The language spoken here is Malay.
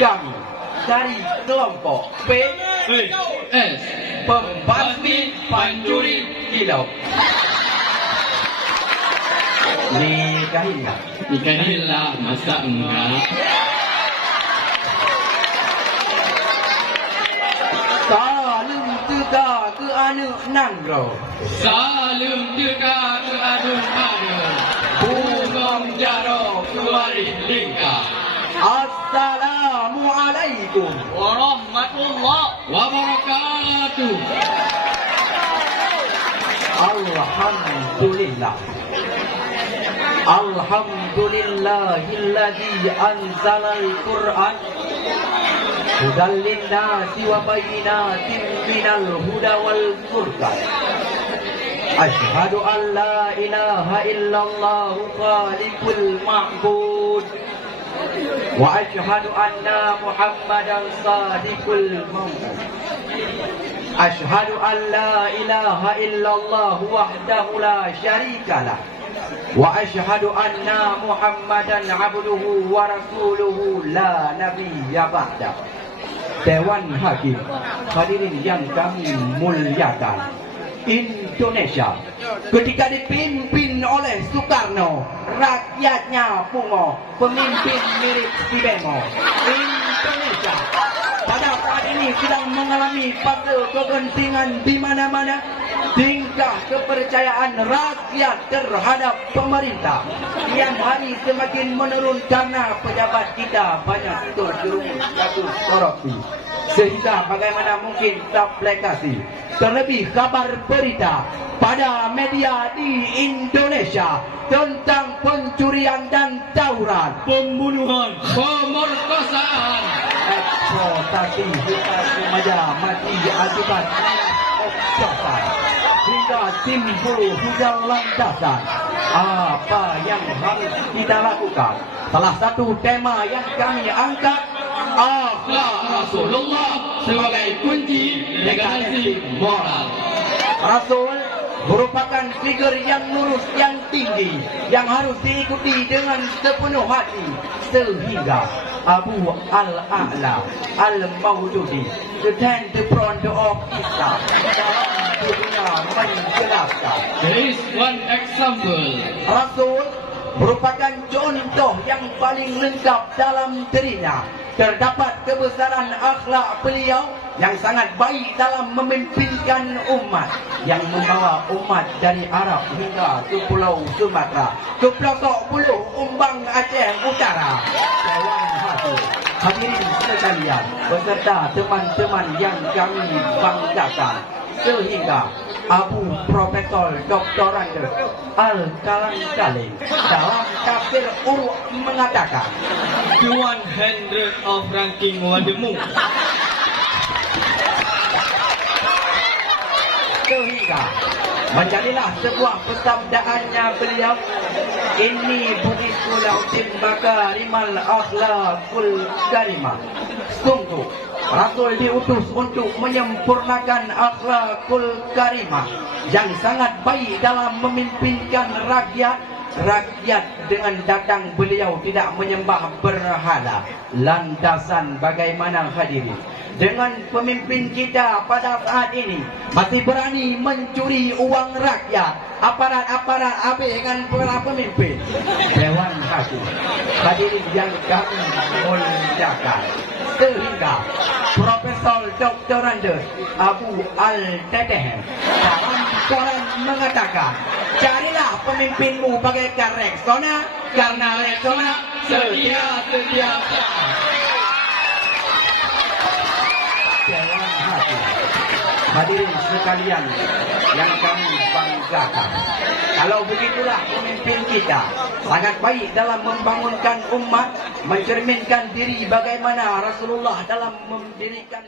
kami dari kelompok PS Pembasmi Pancuri Kilau. Nikahilah. Nikahilah masa enggak. Salim tega ke anak nanggro. Salim juga ke adun ada. Bugong jaro keluari lingka. Assalamualaikum Warahmatullahi wabarakatuh. Alhamdulillah. Alhamdulillahilladzi anzalal Qur'an hudal linnasi wa bayyinatin minal huda wal furqan. Asyhadu an la ilaha illallah khaliqul ma'bud wa asyhadu anna Muhammadan sadiqul maut. Asyhadu an la ilaha illallah wahdahu la syarikalah wa asyhadu anna Muhammadan abduhu wa rasuluhu la nabiyya ba'da. Dewan Hakim, hadirin yang kami muliakan, Indonesia ketika dipimpin oleh Soekarno, rakyatnya pungo, pemimpin mirip si Bemo. Indonesia pada saat ini sedang mengalami fase kegentingan di mana-mana. Tingkah kepercayaan rakyat terhadap pemerintah tiap hari semakin menurun karena pejabat kita banyak terjerumus kasus korupsi. Sehingga bagaimana mungkin aplikasi terlebih kabar berita pada media di Indonesia tentang pencurian dan tawuran, Pembunuhan, pemerkosaan, eksploitasi hutan remaja mati akibat opsiosan hingga timbul hujan landasan. Apa yang harus kita lakukan? Salah satu tema yang kami angkat, akhlak Rasulullah sebagai kunci legasi moral. Rasul merupakan figur yang lurus, yang tinggi, yang harus diikuti dengan sepenuh hati. Sehingga Abu Al-A'la Al-Maududi, the 10th front of Islam, dalam dunia menjelaskan. There is one example. Rasul merupakan contoh yang paling lengkap dalam dirinya. Terdapat kebesaran akhlak beliau yang sangat baik dalam memimpinkan umat, yang membawa umat dari Arab hingga ke Pulau Sumatera, ke pelosok Pulau Umbang Aceh Utara. Dewan Hakim, hadirin sekalian, beserta teman-teman yang kami banggakan, sehingga Abu Profesor Dr. Al-Kalangkali dalam tafsir Uruk mengatakan, 100 of ranking wademu. sehingga menjadilah sebuah persabdaannya beliau, ini budiku lautin makarimal akhlakul karimah. Sungguh Rasul diutus untuk menyempurnakan akhlakul karimah yang sangat baik dalam memimpinkan rakyat. Rakyat dengan datang beliau tidak menyembah berhala. Landasan bagaimana hadirin? Dengan pemimpin kita pada saat ini masih berani mencuri uang rakyat, aparat-aparat abaikan para pemimpin. Dewan Hakim, hadirin yang kami muliakan, sehingga Profesor Dr. Abu Al-Tetehem dalam koran mengatakan, carilah pemimpinmu bagaikan Rexona, karena Rexona setia. Dewan Hakim, hadirin sekalian yang kami banggakan, kalau begitulah pemimpin kita sangat baik dalam membangunkan umat, mencerminkan diri bagaimana Rasulullah dalam mendirikan